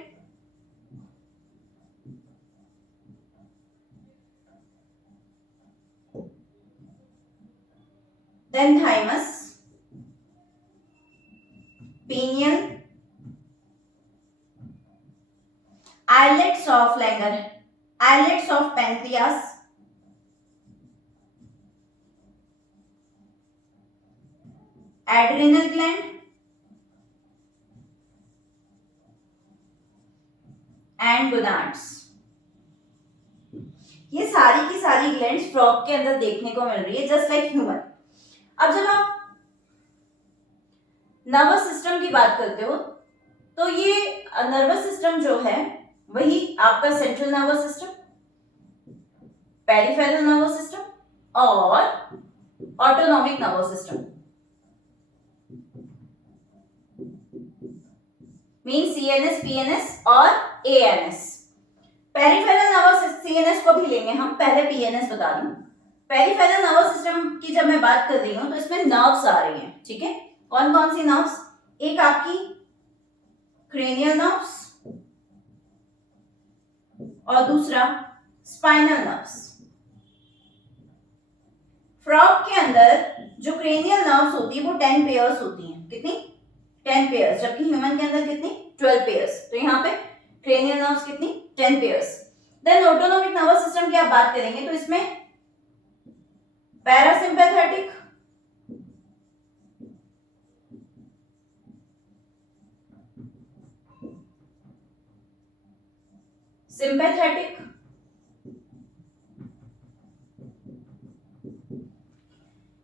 then thymus, pineal, islets of Langer, islets of pancreas, adrenal gland, and gonads. ये सारी की सारी ग्लैंड्स फ्रॉग के अंदर देखने को मिल रही है, जस्ट लाइक ह्यूमन। अब जब आप नर्वस सिस्टम की बात करते हो तो ये नर्वस सिस्टम जो है वही आपका central nervous system, peripheral nervous system और autonomic nervous system, mean CNS, PNS और एएनएस। पेरिफेरल नर्वस, सीएनएस को भी लेंगे हम, पहले पीएनएस बता दूं। पेरिफेरल नर्वस सिस्टम की जब मैं बात कर रही हूं तो इसमें नर्व्स आ रही हैं, ठीक है। कौन कौन सी नर्व्स? एक आपकी क्रेनियल नर्व्स और दूसरा स्पाइनल नर्व्स। फ्रॉग के अंदर जो क्रेनियल नर्व्स होती है वो 10 पेयर्स होती हैं। कितनी? 10 पेयर्स, जबकि ह्यूमन के अंदर कितनी? 12 पेयर्स। तो यहाँ पे क्रेनियल नर्व्स कितनी? 10 pairs. Then autonomic nervous system की आप बात करेंगे तो इसमें पैरासिम्पैथेटिक, सिंपैथेटिक,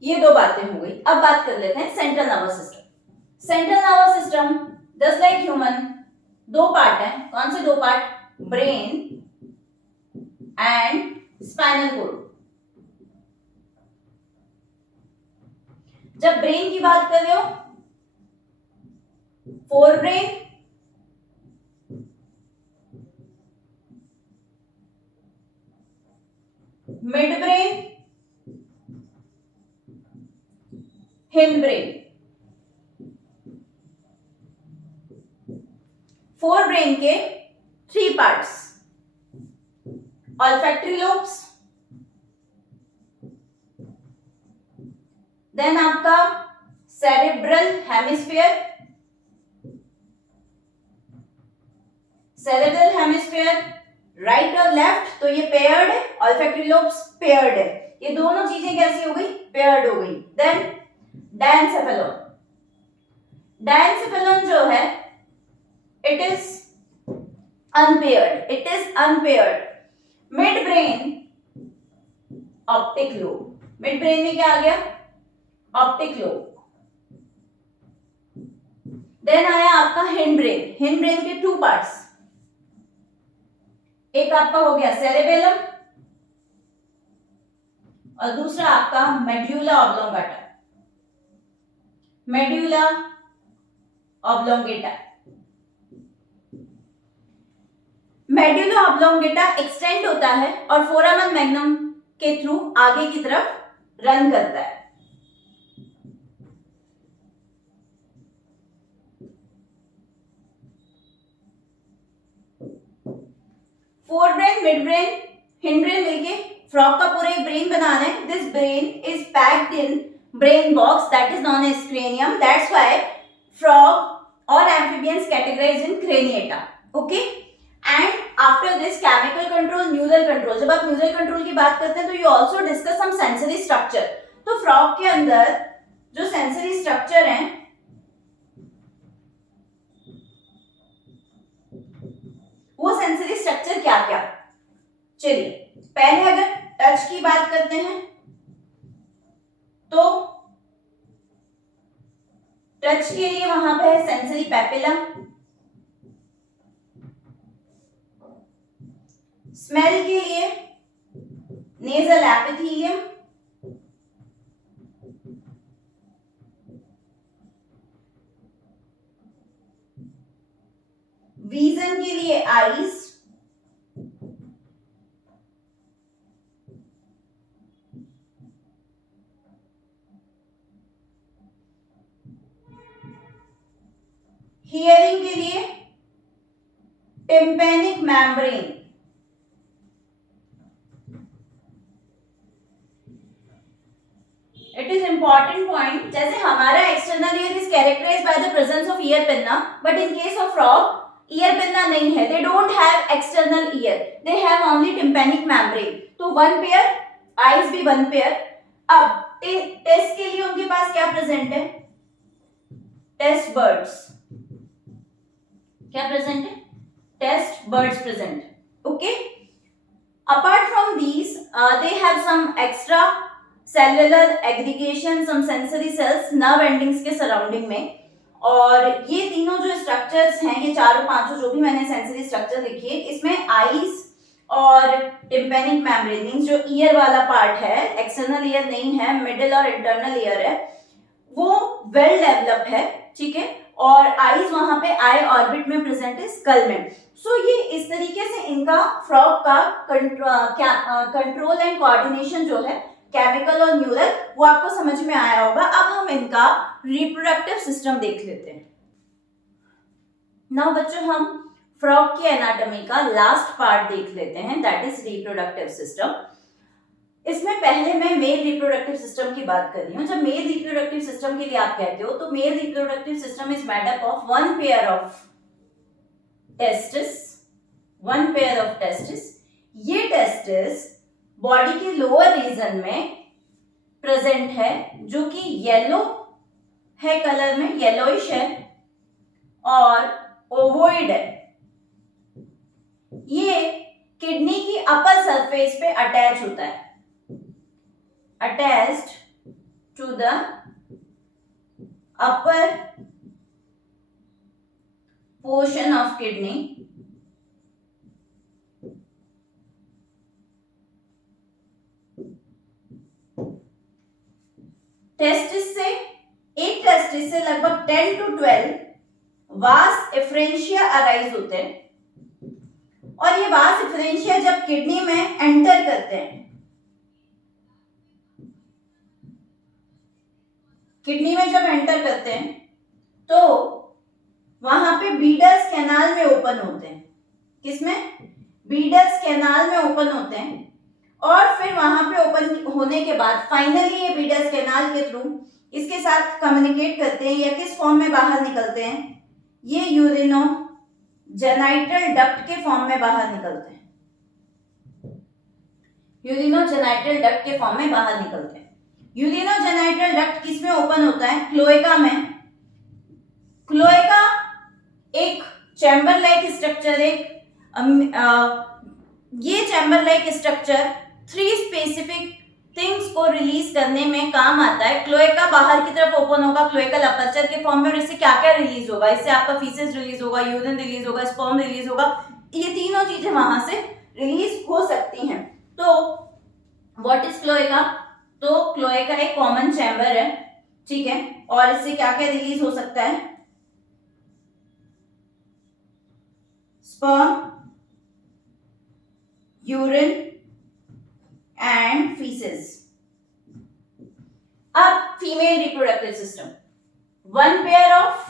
ये दो बातें हो गई। अब बात कर लेते हैं central nervous system. Central nervous system just like human दो पार्ट है। कौन से दो part? Brain and spinal cord. जब ब्रेन की बात कर रहे हो, four brain, mid brain, hind brain. Fore brain के 3 पार्ट्स, ऑल्फैक्टरी लोब्स, देन आपका cerebral hemisphere, cerebral hemisphere right और लेफ्ट, तो ये पेयर्ड है, ऑल्फैक्टरी लोब्स पेयर्ड है। ये दोनों चीजें कैसी हो गई? पेयर्ड हो गई। Then diencephalon. डायनसेफेलॉन जो है it is unpaired, it is unpaired. Mid brain optic lobe, mid brain में क्या आ गया? Optic lobe. देन आया आपका हिंड ब्रेन। हिंड ब्रेन के 2 पार्ट्स, एक आपका हो गया सेरेबेलम और दूसरा आपका medulla oblongata, medulla oblongata. Medulla oblongata extend होता है और फोरामन मैग्नम के थ्रू आगे की तरफ रन करता है। Fore brain, mid brain, hind brain मिलके फ्रॉग का पूरा एक ब्रेन बना रहे हैं। This brain is packed in brain box that is known as cranium. That's why frog or amphibians categorized in craniata. Okay? And after this chemical control, neural control. जब आप neural control की बात करते हैं तो you also discuss some sensory structure. तो frog के अंदर जो sensory structure है वो सेंसरी स्ट्रक्चर क्या क्या? चलिए पहले अगर टच की बात करते हैं तो टच के लिए वहां पे है सेंसरी पैपिला, स्मेल के लिए नेजल एपिथेलियम, विजन के लिए आईज, हियरिंग के लिए tympanic membrane, it is important point. जैसे हमारा external ear is characterised by the presence of ear pinna, but in case of frog ear pinna नहीं है, they don't have external ear, they have only tympanic membrane. तो 1 pair, eyes भी 1 pair. अब test के लिए उनके पास क्या present है? Taste buds. क्या प्रेजेंट है? test buds present. Okay. Apart from these, they have some extra cellular aggregation, some sensory cells nerve endings के surrounding में. और ये तीनों जो स्ट्रक्चर्स हैं, ये चारों पांचों जो भी मैंने सेंसरी स्ट्रक्चर लिखी है, इसमें आईज और टिम्पेनिक मेम्ब्रेन मींस जो ईयर वाला पार्ट है, एक्सटर्नल ईयर नहीं है, मिडिल और इंटरनल ईयर है, वो वेल डेवलप है, ठीक है. और आईज वहां पे आई ऑर्बिट में प्रेजेंट है स्कल में. सो ये इस तरीके से इनका फ्रॉग का कंट्रोल एंड कोऑर्डिनेशन जो है केमिकल और न्यूरल, वो आपको समझ में आया होगा. अब हम इनका रिप्रोडक्टिव सिस्टम देख लेते हैं. नाउ बच्चों, हम फ्रॉग की एनाटॉमी का लास्ट पार्ट देख लेते हैं, दैट इज रिप्रोडक्टिव सिस्टम. इसमें पहले मैं मेल रिप्रोडक्टिव सिस्टम की बात कर रही हूँ. जब मेल रिप्रोडक्टिव सिस्टम के लिए आप कहते हो, तो male reproductive system is made up of one pair of testis. ये टेस्टिस बॉडी के लोअर रीजन में प्रेजेंट है, जो कि येलो है कलर में, येलोइश है और ओवोइड है. ये किडनी की अपर सरफेस पे अटैच होता है, attached to the upper portion of kidney. Testis से, एक टेस्टिस से लगभग 10 to 12 वास एफरेंशिया अराइज होते हैं. और ये वास एफरेंशिया जब किडनी में एंटर करते हैं, किडनी में जब एंटर करते हैं, तो वहां पे बीडल्स कैनाल में ओपन होते हैं. किसमें? बीडल्स कैनाल में ओपन होते हैं. और फिर वहां पे ओपन होने के बाद फाइनली ये बीडल्स कैनाल के थ्रू इसके साथ कम्युनिकेट करते हैं, या किस फॉर्म में बाहर निकलते हैं? ये यूरिनोजेनाइटल डक्ट के फॉर्म में बाहर निकलते हैं. यूरिनोजेनाइटल डक्ट के फॉर्म में बाहर निकलते हैं. यूरिनोजेनाइटल डक्ट किसमें ओपन होता है? क्लोएका में. क्लोएका एक चैम्बर लाइक स्ट्रक्चर, ये chamber like structure 3 specific things को रिलीज करने में काम आता है. क्लोएका बाहर की तरफ ओपन होगा क्लोएकल अपर्चर के फॉर्म में, और इससे क्या क्या रिलीज होगा? इससे आपका फीसेस रिलीज होगा, यूरिन रिलीज होगा, स्पर्म रिलीज होगा. ये तीनों चीजें वहां से रिलीज हो सकती हैं. तो व्हाट इज क्लोएका? तो क्लोएका एक कॉमन चैम्बर है, ठीक है. और इससे क्या क्या रिलीज हो सकता है? Sperm, urine and feces. अब female reproductive system, one pair of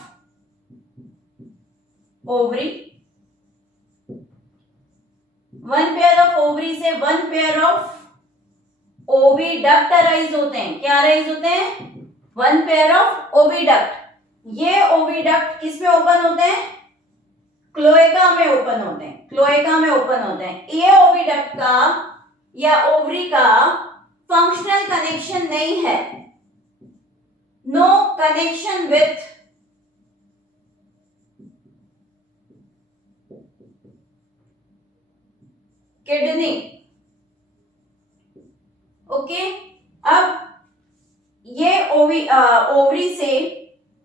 ovary, one pair of ovary से one pair of oviduct arise होते हैं. क्या अराइज होते हैं? One pair of oviduct. ये ओविडक्ट किस में ओपन होते हैं? क्लोएका में ओपन होते हैं. क्लोएका में ओपन होते हैं. ये ओविडक्ट का या ओवरी का फंक्शनल कनेक्शन नहीं है. No connection with kidney. Okay. अब ये ओवरी से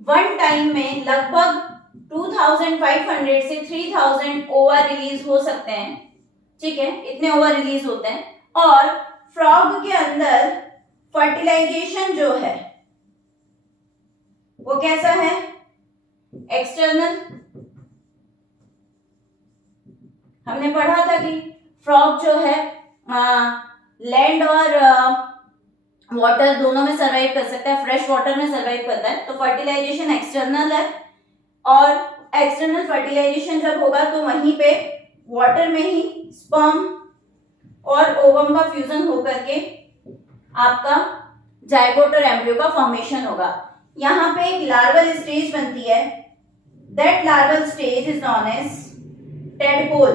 वन टाइम में लगभग 2500 से 3000 ओवर रिलीज हो सकते हैं, ठीक है. इतने ओवर रिलीज होते हैं. और फ्रॉग के अंदर फर्टिलाइजेशन जो है वो कैसा है? एक्सटर्नल. हमने पढ़ा था कि फ्रॉग जो है लैंड और वाटर दोनों में सर्वाइव कर सकता है, फ्रेश वाटर में सर्वाइव करता है. तो फर्टिलाइजेशन एक्सटर्नल है. और एक्सटर्नल फर्टिलाइजेशन जब होगा तो वहीं पे वाटर में ही स्पर्म और ओवम का फ्यूजन होकर के आपका जाइगोट और एम्ब्रियो का फॉर्मेशन होगा. यहाँ पे एक लार्वल स्टेज बनती है. That larval stage is known as tadpole.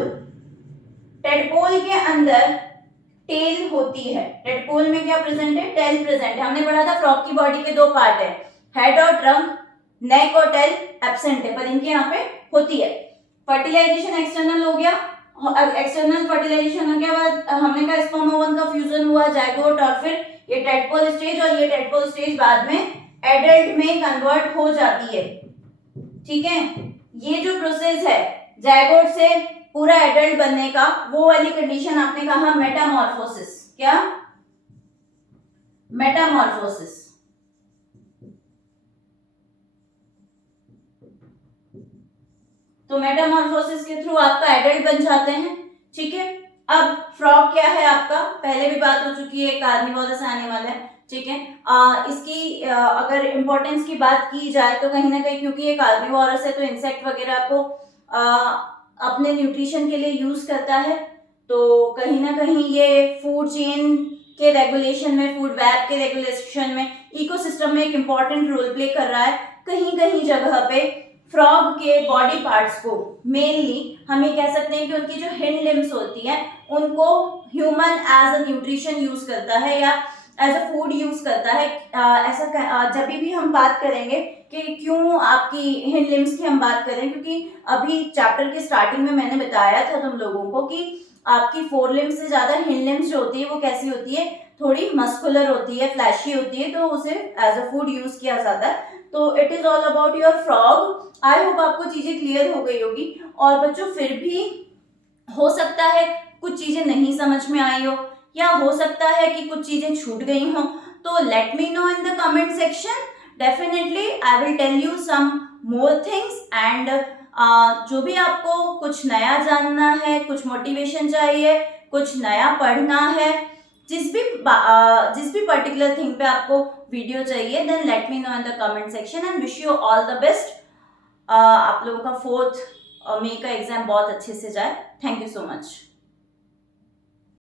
Tadpole के अंदर टेल होती है. टेडपोल में क्या प्रेजेंट है? टेल प्रेजेंट है. हमने पढ़ा था फ्रॉग की बॉडी के दो पार्ट है, हेड और ट्रंक. नेक और टेल एब्सेंट है, पर इनके यहाँ पे होती है. फर्टिलाइजेशन एक्सटर्नल हो गया, एक्सटर्नल फर्टिलाइजेशन होने के बाद हमने कहा स्पर्म ओवन का फ्यूजन हुआ, जाइगोट और फिर ये टेडपोल स्टेज, और ये टेडपोल स्टेज बाद में एडल्ट में कन्वर्ट हो जाती है। ठीक है, ये जो प्रोसेस है जाइगोट से पूरा एडल्ट बनने का, वो वाली कंडीशन आपने कहा मेटामॉर्फोसिस। क्या? मेटामॉर्फोसिस। तो मेटामॉर्फोसिस के थ्रू आपका एडल्ट बन जाते हैं। ठीक है, अब फ्रॉग क्या है आपका, पहले भी बात हो चुकी है, कार्निवोरस एनिमल है। ठीक है, इसकी अगर इम्पोर्टेंस की बात की जाए तो कहीं ना कहीं क्योंकि ये कार्निवोरस है तो इंसेक्ट वगैरह को अपने न्यूट्रिशन के लिए यूज करता है, तो कहीं ना कहीं ये फूड चेन के रेगुलेशन में, फूड वेब के रेगुलेशन में, इकोसिस्टम में एक इम्पॉर्टेंट रोल प्ले कर रहा है। कहीं कहीं जगह पे फ्रॉग के बॉडी पार्ट्स को मेनली हम ये कह सकते हैं कि उनकी जो हिंड लिम्स होती हैं उनको human as a nutrition use करता है या एज अ फूड यूज करता है। ऐसा जब भी हम बात करेंगे कि क्यों आपकी हिंड लिम्स की हम बात करें, क्योंकि अभी चैप्टर के स्टार्टिंग में मैंने बताया था तुम लोगों को कि आपकी फोर लिम्स से ज्यादा हिंड लिम्स जो होती है वो कैसी होती है, थोड़ी मस्कुलर होती है, फ्लैशी होती है, तो उसे एज अ फूड यूज किया जाता है। तो it is all about your frog. I hope आपको चीजें क्लियर हो गई होगी। और बच्चों फिर भी हो सकता है कुछ चीजें नहीं समझ में आई हो, या हो सकता है कि कुछ चीजें छूट गई हो, तो let me know in the comment section. Definitely I will tell you some more things and जो भी आपको कुछ नया जानना है, कुछ मोटिवेशन चाहिए, कुछ नया पढ़ना है, जिस भी पर्टिकुलर थिंग पे आपको वीडियो चाहिए, then let me know in the comment section and wish you all the best. आप लोगों का 4th मई का एग्जाम बहुत अच्छे से जाए। Thank you so much.